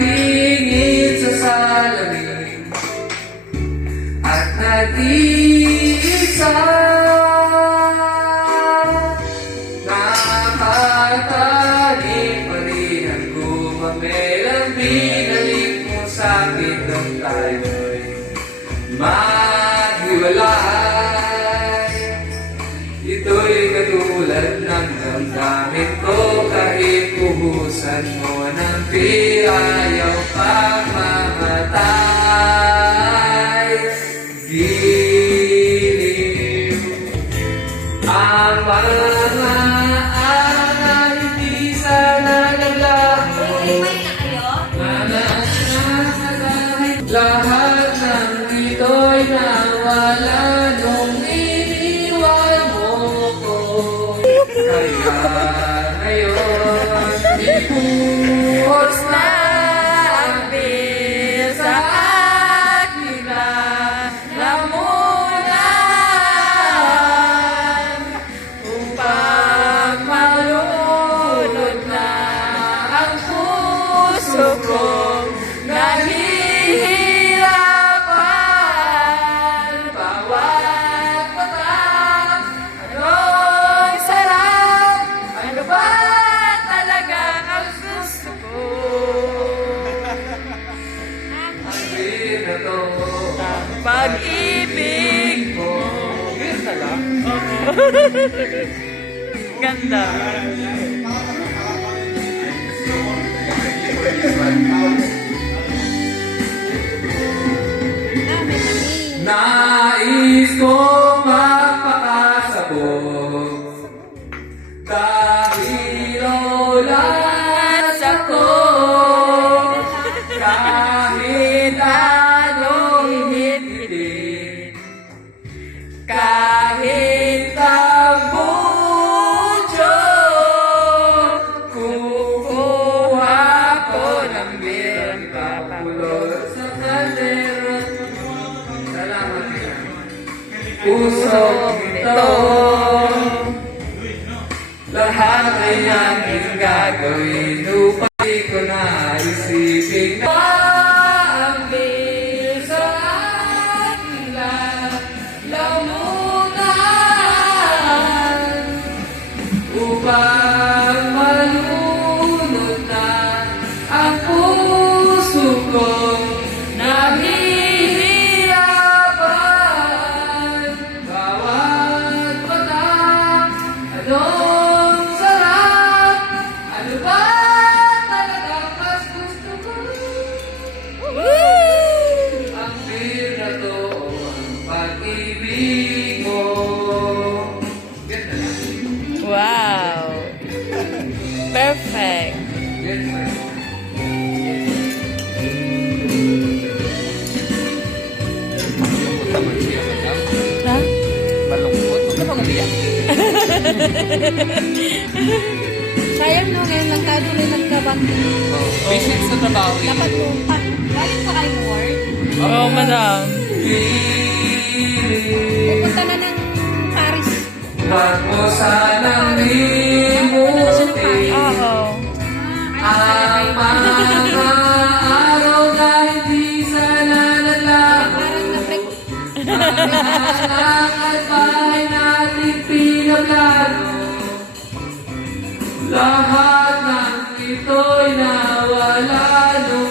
Tingin sa salamin at nag-iisa, nakatali pa rin ang gumamelang binalik mo sa'kin nung tayo'y maghiwalay. Ito'y katulad ng damdamin ko, kahit puhusan mo ng tira, ayaw pang mamatay. Giliw ang mga alay, hindi sana naglaho. Lahat ng ito'y nawala nung iniwan mo ko. Kaya ngayon, ibuhos na ang bill sa aking lalamunan, upang malunod na ang puso kong nahihirapan. Bawat patak, anong sarap, ano ba talaga ang gusto ko? Ang na to, Pag-ibig mo. Ganda lang. Ganda. Nais kong magpakasabog dahil ulas ako, kahit anong hihitin, kahit tambucho, kukuha ko ng birang kapulot sa kaldero. Salamat din. Pusong ito, lahat ay aking gagawin upang di ko na isipin na ang bil sa aking lalamunan, upang malunod na ang puso kong nahihirapan. Bawat patak, anong sarap, ano ba talaga mas gusto ko? Ang feel na to, ang pag-ibig mo. Ganda lang. Wow. Perfect. Ganda lang. Ha? Malungkot. Huwag ka bang umiyak? Sayang no, ngayon lang tayo tuloy nagkabanding. Visit sa trabaho eh. Dapat mo, galing pa kayo work. Oo, madam. Pupunta na ng Paris. Huwag mo sanang Pupunta na siya ng Paris. limutin Oo. ang mga araw na hindi sana nalaman. Parang na-break. At bahay natin pinaplano, lahat ng ito'y nawala nung